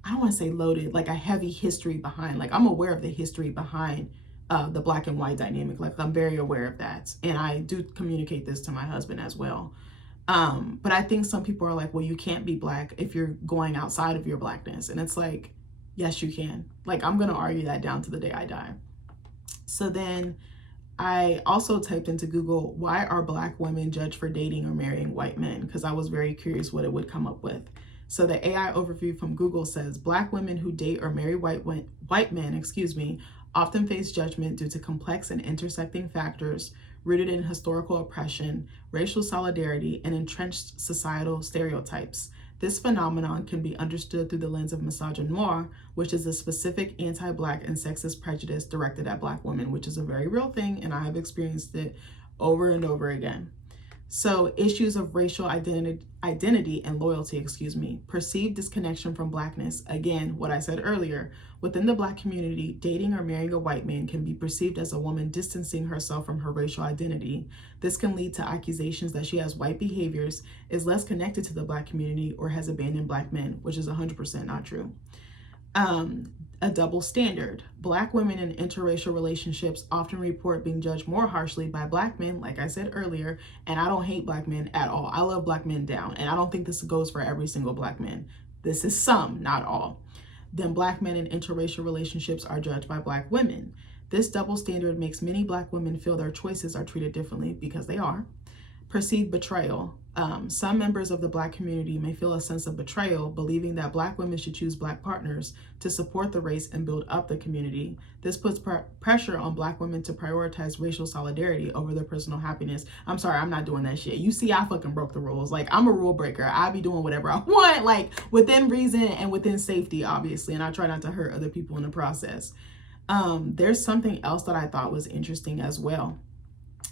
I don't want to say loaded, like a heavy history behind. Like, I'm aware of the history behind the Black and white dynamic. Like, I'm very aware of that. And I do communicate this to my husband as well. But I think some people are like, well, you can't be Black if you're going outside of your Blackness. And it's like, yes, you can. Like, I'm going to argue that down to the day I die. So then I also typed into Google, why are Black women judged for dating or marrying white men? Because I was very curious what it would come up with. So the AI overview from Google says, Black women who date or marry white men, often face judgment due to complex and intersecting factors rooted in historical oppression, racial solidarity, and entrenched societal stereotypes. This phenomenon can be understood through the lens of misogynoir, which is a specific anti-Black and sexist prejudice directed at Black women, which is a very real thing, and I have experienced it over and over again. So issues of racial identity and loyalty, perceived disconnection from Blackness. Again, what I said earlier, within the Black community, dating or marrying a white man can be perceived as a woman distancing herself from her racial identity. This can lead to accusations that she has white behaviors, is less connected to the Black community, or has abandoned Black men, which is 100% not true. A double standard. Black women in interracial relationships often report being judged more harshly by Black men, like I said earlier, and I don't hate Black men at all. I love Black men down, and I don't think this goes for every single Black man. This is some, not all. Then Black men in interracial relationships are judged by Black women. This double standard makes many Black women feel their choices are treated differently, because they are. Perceived betrayal. Some members of the Black community may feel a sense of betrayal, believing that Black women should choose Black partners to support the race and build up the community. This puts pressure on Black women to prioritize racial solidarity over their personal happiness. I'm sorry, I'm not doing that shit. You see, I fucking broke the rules. Like, I'm a rule breaker. I be doing whatever I want, like within reason and within safety, obviously, and I try not to hurt other people in the process. There's something else that I thought was interesting as well.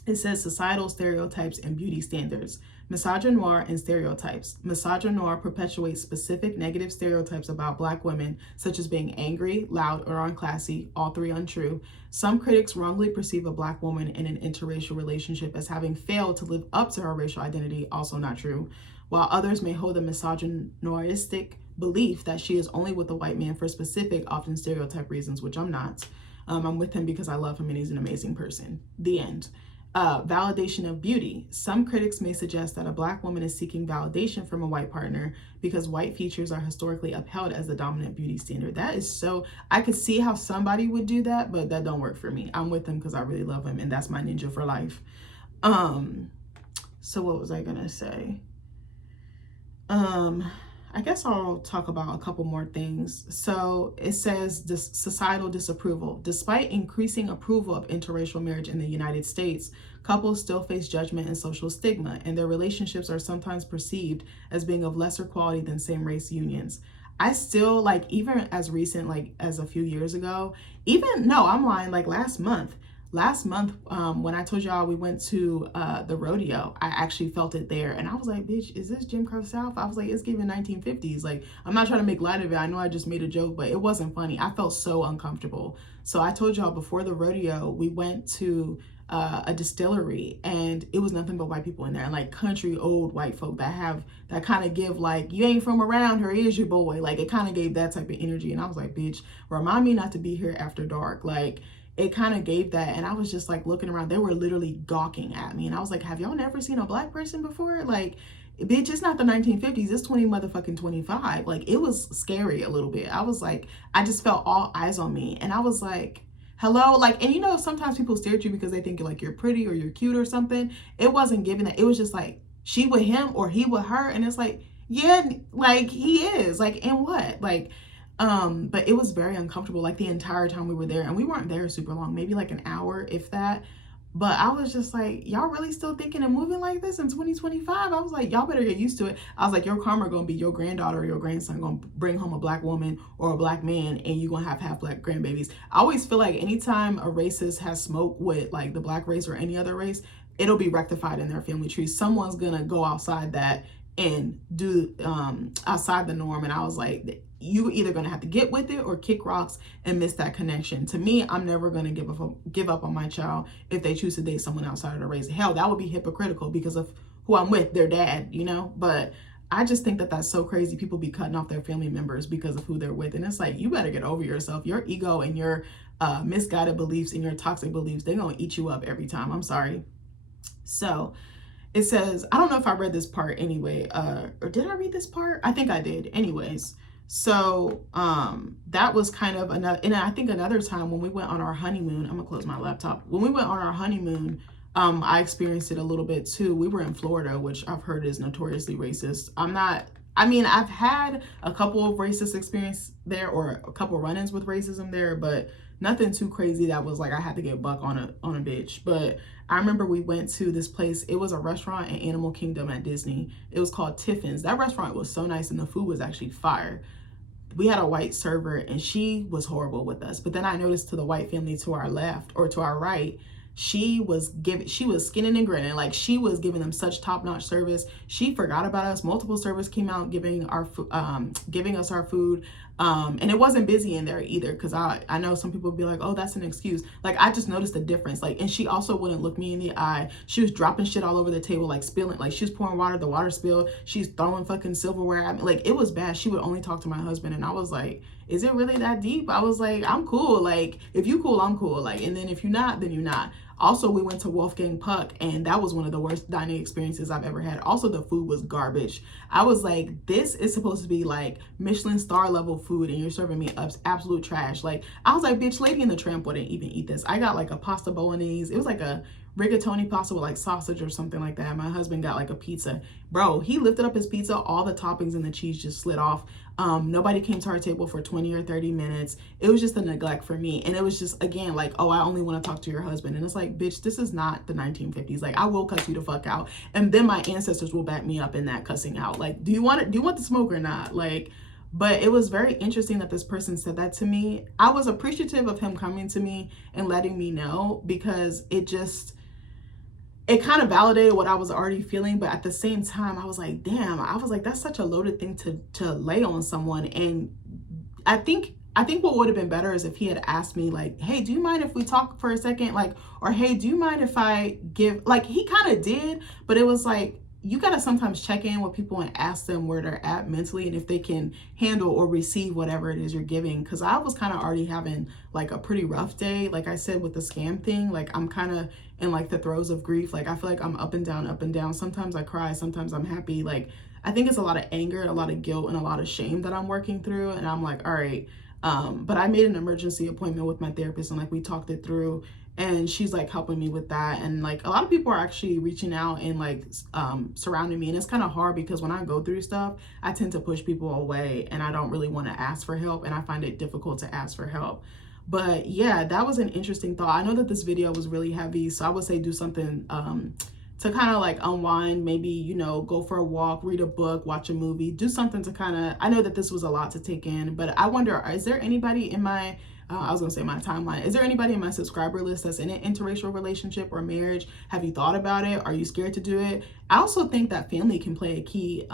It says societal stereotypes and beauty standards. Misogynoir and stereotypes. Misogynoir perpetuates specific negative stereotypes about Black women, such as being angry, loud, or unclassy, all three untrue. Some critics wrongly perceive a Black woman in an interracial relationship as having failed to live up to her racial identity, also not true, while others may hold the misogynoristic belief that she is only with a white man for specific, often stereotype reasons, which I'm not. I'm with him because I love him and he's an amazing person. The end. Validation of beauty. Some critics may suggest that a Black woman is seeking validation from a white partner because white features are historically upheld as the dominant beauty standard. That is so, I could see how somebody would do that, but that don't work for me. I'm with him because I really love him and that's my ninja for life. So what was I gonna say? I guess I'll talk about a couple more things. So it says this societal disapproval. Despite increasing approval of interracial marriage in the United States, couples still face judgment and social stigma, and their relationships are sometimes perceived as being of lesser quality than same race unions. I still like, even as recent, like as a few years ago, even no, I'm lying, like last month when I told y'all we went to the rodeo, I actually felt it there, and I was like, bitch, is this Jim Crow South? I was like, it's giving 1950s. Like, I'm not trying to make light of it, I know I just made a joke, but it wasn't funny. I felt so uncomfortable. So I told y'all before the rodeo, we went to a distillery, and it was nothing but white people in there, and like country old white folk that kind of give like, you ain't from around here, is your boy. Like, it kind of gave that type of energy, and I was like, bitch, remind me not to be here after dark. Like, it kind of gave that, and I was just like looking around. They were literally gawking at me, and I was like, have y'all never seen a black person before? Like, bitch, it's not the 1950s, it's 20 motherfucking 25. Like, it was scary a little bit. I was like, I just felt all eyes on me, and I was like, hello. Like, and you know, sometimes people stare at you because they think like you're pretty or you're cute or something. It wasn't giving that. It was just like, she with him or he with her, and it's like, yeah, like he is, like, and what, like, but it was very uncomfortable like the entire time we were there, and we weren't there super long, maybe like an hour, if that. But I was just like, y'all really still thinking of moving like this in 2025? I was like, y'all better get used to it. I was like, your karma gonna be your granddaughter or your grandson gonna bring home a black woman or a black man, and you gonna have half black grandbabies. I always feel like anytime a racist has smoke with like the black race or any other race, it'll be rectified in their family tree. Someone's gonna go outside that and do outside the norm. And I was like, you either gonna have to get with it or kick rocks and miss that connection. To me, I'm never gonna give up on my child if they choose to date someone outside of the race. Hell, that would be hypocritical because of who I'm with, their dad, you know. But I just think that that's so crazy. People be cutting off their family members because of who they're with, and it's like, you better get over yourself. Your ego and your misguided beliefs and your toxic beliefs, they're gonna eat you up every time. I'm sorry. So it says, I don't know if I read this part anyway, or did I read this part? I think I did. Anyways, so that was kind of another, and I think another time when we went on our honeymoon, I'm gonna close my laptop. When we went on our honeymoon, I experienced it a little bit too. We were in Florida, which I've heard is notoriously racist. I've had a couple of racist experience there, or a couple run-ins with racism there, but nothing too crazy that was like I had to get buck on a bitch. But I remember we went to this place. It was a restaurant in Animal Kingdom at Disney. It was called Tiffin's. That restaurant was so nice, and the food was actually fire. We had a white server, and she was horrible with us. But then I noticed to the white family to our left, or to our right, she was skinning and grinning. Like, she was giving them such top-notch service. She forgot about us. Multiple servers came out giving us our food. And it wasn't busy in there either, because I know some people would be like, oh, that's an excuse. Like, I just noticed the difference. Like, and she also wouldn't look me in the eye. She was dropping shit all over the table, like spilling, like she was pouring water, the water spilled. She's throwing fucking silverware at me. Like, it was bad. She would only talk to my husband, and I was like, is it really that deep? I was like, I'm cool. Like, if you cool, I'm cool. Like, and then if you're not, then you're not. Also, we went to Wolfgang Puck, and that was one of the worst dining experiences I've ever had. Also, the food was garbage. I was like, this is supposed to be like Michelin star level food, and you're serving me up absolute trash. Like, I was like, bitch, Lady and the Tramp wouldn't even eat this. I got like a pasta bolognese. It was like a rigatoni pasta with like sausage or something like that. My husband got like a pizza. Bro, he lifted up his pizza, all the toppings and the cheese just slid off. Nobody came to our table for 20 or 30 minutes. It was just a neglect for me. And it was just, again, like, oh, I only want to talk to your husband. And it's like, bitch, this is not the 1950s. Like, I will cuss you the fuck out. And then my ancestors will back me up in that cussing out. Like, do you want the smoke or not? Like, but it was very interesting that this person said that to me. I was appreciative of him coming to me and letting me know, because it kind of validated what I was already feeling. But at the same time, I was like, damn, I was like, that's such a loaded thing to lay on someone. And I think what would have been better is if he had asked me like, hey, do you mind if we talk for a second? Like, or hey, do you mind if I give, like, he kind of did, but it was like, you got to sometimes check in with people and ask them where they're at mentally, and if they can handle or receive whatever it is you're giving. Because I was kind of already having like a pretty rough day. Like I said, with the scam thing, like I'm kind of in like the throes of grief. Like I feel like I'm up and down, up and down. Sometimes I cry, sometimes I'm happy. Like, I think it's a lot of anger, a lot of guilt, and a lot of shame that I'm working through. And I'm like, all right. But I made an emergency appointment with my therapist, and like we talked it through. and she's like helping me with that. And like a lot of people are actually reaching out and like surrounding me, and it's kind of hard because when I go through stuff, I tend to push people away and I don't really want to ask for help, and I find it difficult to ask for help. But yeah, that was an interesting thought. I know that this video was really heavy, so I would say do something to kind of like unwind, maybe, you know, go for a walk, read a book, watch a movie, do something to kind of, I know that this was a lot to take in, but I wonder, is there anybody in my, I was gonna say my timeline, is there anybody in my subscriber list that's in an interracial relationship or marriage? Have you thought about it? Are you scared to do it? I also think that family can play a key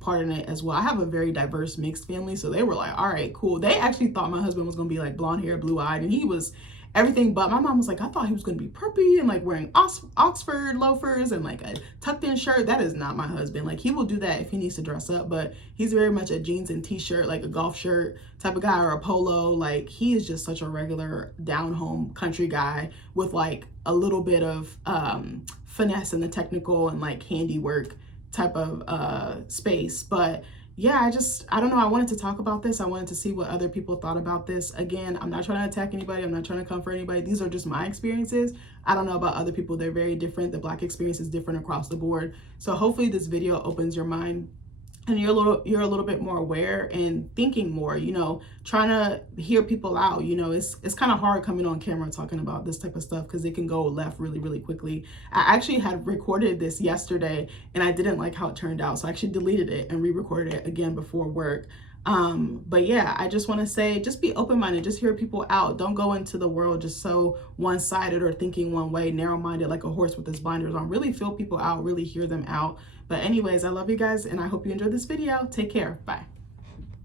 part in it as well. I have a very diverse mixed family, so they were like, all right, cool. They actually thought my husband was gonna be like blonde hair, blue eyed, and he was everything but. My mom was like, I thought he was going to be preppy and like wearing Oxford loafers and like a tucked in shirt. That is not my husband. Like, he will do that if he needs to dress up, but he's very much a jeans and t-shirt, like a golf shirt type of guy, or a polo. Like, he is just such a regular down home country guy with like a little bit of finesse in the technical and like handiwork type of space. But yeah, I don't know. I wanted to talk about this. I wanted to see what other people thought about this. Again, I'm not trying to attack anybody. I'm not trying to come for anybody. These are just my experiences. I don't know about other people. They're very different. The Black experience is different across the board. So hopefully this video opens your mind and you're a little bit more aware and thinking more, you know, trying to hear people out. You know, it's kind of hard coming on camera talking about this type of stuff because it can go left really, really quickly. I actually had recorded this yesterday and I didn't like how it turned out. So I actually deleted it and re-recorded it again before work. But yeah, I just want to say, just be open-minded, just hear people out. Don't go into the world just so one-sided or thinking one way, narrow-minded like a horse with his blinders on. Really feel people out, really hear them out. But anyways, I love you guys and I hope you enjoyed this video. Take care. Bye.